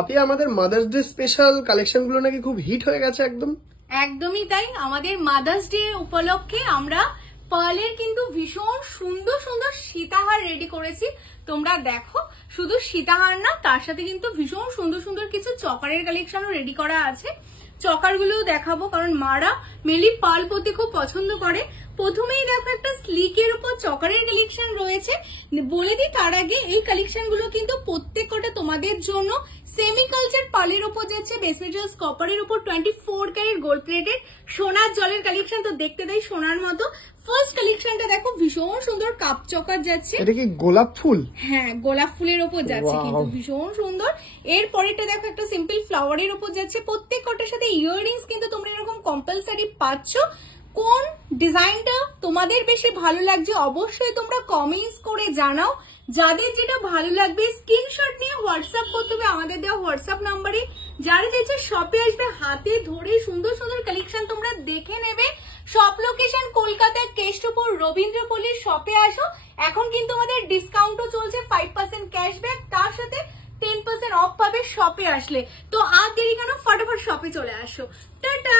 আপনি আমাদের mother's day special collection গুলো নাকি খুব হিট হয়ে গেছে একদমই তাই। আমাদের মাদার্স ডে উপলক্ষে আমরা পার্লের কিন্তু ভীষণ সুন্দর সুন্দর সীতাহার রেডি করেছি। তোমরা দেখো, শুধু সীতাহার না, তার সাথে কিন্তু ভীষণ সুন্দর সুন্দর কিছু চকারের কালেকশনও রেডি করা আছে। চকার গুলোও দেখাবো, কারণ মারা মেনলি পার্ল পরতে খুব পছন্দ করে। প্রথমেই দেখো একটা স্লিকের উপর চকারের কালেকশন রয়েছে। বলে দিই তার আগে, এই কালেকশন গুলো কিন্তু প্রত্যেকটা তোমাদের জন্য সেমি কালচার পার্লের উপর যাচ্ছে, বেস মেটেরিয়ালস কপারের উপর 24 ক্যারেট গোল্ড প্লেটেড সোনার জলের কালেকশন। তো দেখতে দেয় সোনার মতো। ফার্স্ট কালেকশনটা দেখো, ভীষণ সুন্দর কাপ চকার যাচ্ছে। এটা কি গোলাপ ফুল? হ্যাঁ, গোলাপ ফুলের উপর যাচ্ছে, কিন্তু ভীষণ সুন্দর। এর পরেরটা দেখো একটা সিম্পল ফ্লাওয়ারের উপর যাচ্ছে। প্রত্যেকটার সাথে ইয়াররিংস কিন্তু তোমরা এরকম কম্পালসারি পাচ্ছ। কোন ডিজাইনটা তোমাদের বেশি ভালো লাগছে অবশ্যই তোমরা কমেন্টস করে জানাও। যাদের যেটা ভালো লাগবে স্ক্রিনশট নিয়ে হোয়াটসঅ্যাপ করতে হবে আমাদের দেওয়া হোয়াটসঅ্যাপ নাম্বারে। যারা যাচ্ছে শপে আসবে, হাতে ধরে সুন্দর সুন্দর কালেকশন তোমরা দেখে নেবে। শপ লোকেশন কলকাতার কেষ্টপুর রবীন্দ্রপল্লীর শপে আসো। এখন কিন্তু আমাদের ডিসকাউন্টও চলছে, 5% ক্যাশব্যাক, তার সাথে 10% অফ পাবে শপে আসলে। তো আর দেরি কেন, ফটাফট শপে চলে আসো। টাটা।